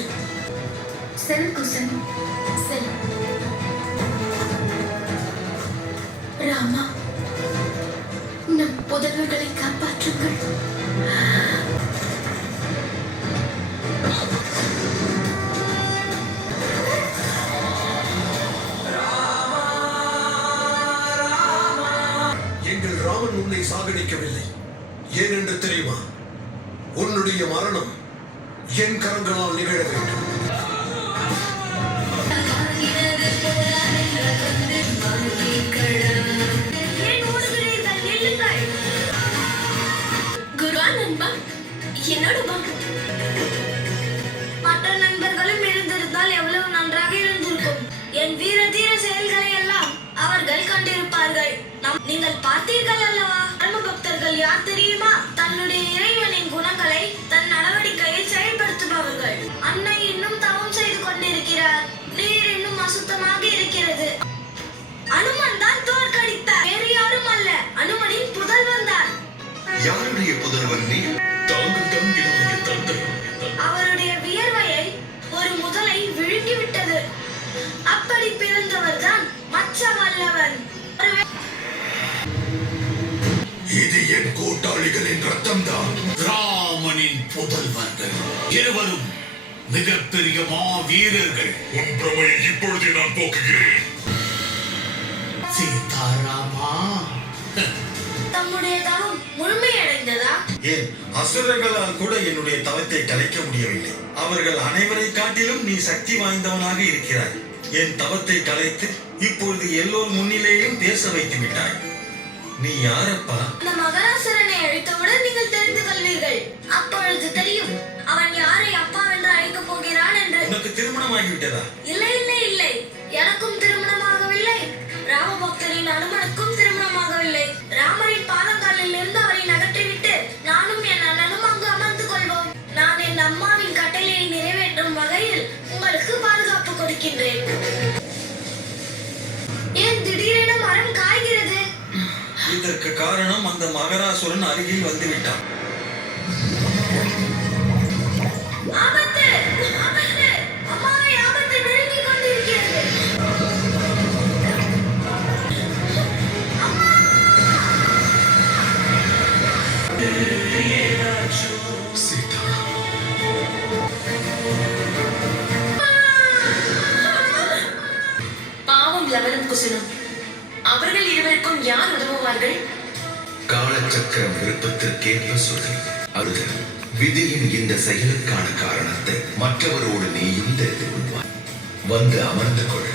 ஆயிற்று. செல் குசன் செல். ராமா, நம் புதல்வர்களை காப்பாற்றுங்கள். எங்கள் ராமன் உன்னை சாகடிக்கவில்லை. ஏனென்று தெரியுமா? உன்னுடைய மரணம் என் கரங்களால் நிகழ வேண்டும். என்னோட மற்ற நண்பர்களும் இருந்திருந்தால் எவ்வளவு நன்றாக இருந்திருக்கும். என் வீர தீர செயல்களை எல்லாம் அவர்கள் கண்டிருப்பார்கள். நீங்கள் பார்த்தீர்கள் அல்லவா? தர்ம பக்தர்கள் யார் தெரியுமா? தன்னுடைய இறைவனின் குணங்களை தன் நடவடிக்கையில் செயல்படுத்துபவர்கள். அன்னை இன்னும் தவம் செய்து கொண்டிருக்கிறார். நீர் இன்னும் அசுத்தமாக இருக்கிறது. அனுமன் தான் தோற்கடித்தார். வேறு யாரும் அல்ல, அனுமனின் புதல்வன் தான். யாருடைய புதல்வன் நீ? அவருடைய வியர்வையை ஒரு முதலை விழுங்கிவிட்டது. அப்படி பிறந்தவர் தான் மச்ச வல்லவன். இது என் கூட்டாளிகளின் ரத்தம் தான். ராமனின் புதல்வர்கள் இருவரும் மிகப்பெரிய மாவீரர்கள். உன் பிரமையை இப்பொழுதே நான் போக்குகிறேன். சீதாராமா, தம்முடைய தவம் முழுமையடைந்ததா? ஏன் அசுரர்களால் கூட என்னுடைய தவத்தை கலைக்க முடியவில்லை. அவர்கள் அனைவரை காட்டிலும் நீ சக்தி வாய்ந்தவனாக இருக்கிறாய். என் தவத்தை கலைத்து இப்பொழுது எல்லோர் முன்னிலையிலும் பேச வைத்து விட்டாய். நீ யாரப்பா? அந்த மகராசுரனை அழித்தவுடன் நீங்கள் தெரிந்து கொள்வீர்கள். அப்பொழுது தெரியும் அவன் யாரை அப்பா என்று அழைக்கப் போகிறான் என்று. உனக்கு திருமணமாகிவிட்டதா? இல்லை இல்லை இல்லை, எனக்கும் திருமணமாகவில்லை. ராமபக்தரின் அனுமனுக்கும் திருமணமாகவில்லை. ராமரின் பாதங்களில் இருந்து அவரை நகற்றிவிட்டு நானும் என் அண்ணனும் அங்கு அமர்ந்து கொள்வோம். நான் என் அம்மாவின் கட்டளையை நிறைவேற்றும் வகையில் உங்களுக்கு பாதுகாப்பு கொடுக்கின்றேன். ஏன் திடீரென மரம் காய்கிறது? இதற்கு காரணம் அந்த மகராசுரன் அருகில் வந்து விட்டான். ஆபத்து, ஆபத்து! அம்மாவை ஆபத்து நெருங்கிக் கொண்டிருக்கிறது. சீதா, பாவம் லவனம் குசனும். அவர்கள் இருவருக்கும் யார் உதவுவார்கள்? காலச்சக்கரம் விருப்பத்திற்கேற்ப சொல்லி அது விதியின் இந்த செயலுக்கான காரணத்தை மற்றவரோடு நீயும் தெரிந்து கொள்வாய். வந்து அமர்ந்து கொள்.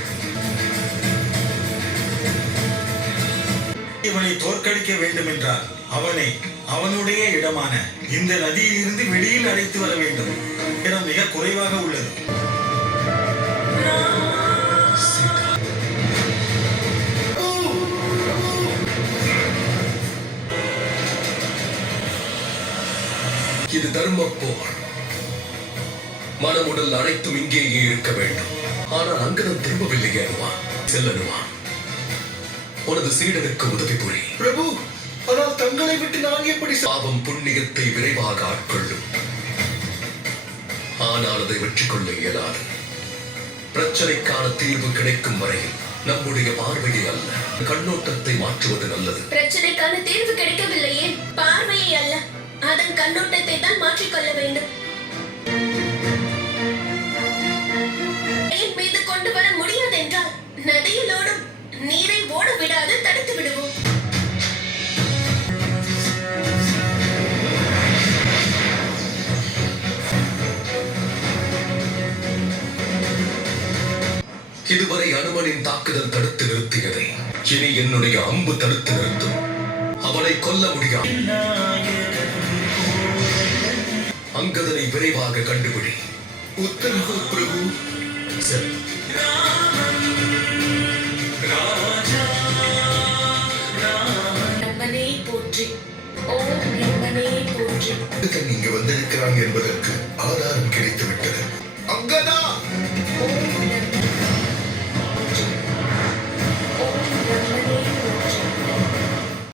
இவனை தோற்கடிக்க வேண்டும் என்றால் அவனை அவனுடைய இடமான இந்த நதியில் இருந்து வெளியில் அழைத்து வர வேண்டும். இடம் மிக குறைவாக உள்ளது. இது தர்ம போர். மனமுடல் அனைத்தும் இங்கேயே இருக்க வேண்டும். ஆனால் அங்கனம் திரும்பவில்லையே அனுமா. செல்லனுமா, உனது சீடனுக்கு உதவி புரி. பிரபு, ஆனால் தங்களை விட்டு நான் எப்படி? பாவம் புண்ணியத்தை விரைவாக ஆட்கொள்ளும். ஆனால் அதை வெற்றி கொள்ள இயலாது. பிரச்சனைக்கான தீர்வு கிடைக்கும் வரையில் நம்முடைய பார்வையை அல்ல, கண்ணோட்டத்தை மாற்றுவது நல்லது. பிரச்சனைக்கான தீர்வு கிடைக்கவில்லையே, பார்வையை அல்ல, அதன் கண்ணோட்டத்தை தான் மாற்றிக்கொள்ள வேண்டும். என் மீது கொண்டு வர முடியாது என்றால் நதியில் ஓடும் நீரை ஓட விடாது தடுத்து விடுவோம். இதுவரை அனுமனின் தாக்குதல் தடுத்து நிறுத்தியதை இனி என்னுடைய அம்பு தடுத்து நிறுத்தும். அவனை கொல்ல முடியாது. அங்கதனை விரைவாக கண்டுபிடி. உத்தரவு பிரபு. சரி. நண்பனே போற்றி, ஓ நண்பனே போற்றி. இங்கு வந்திருக்கிறான் என்பதற்கு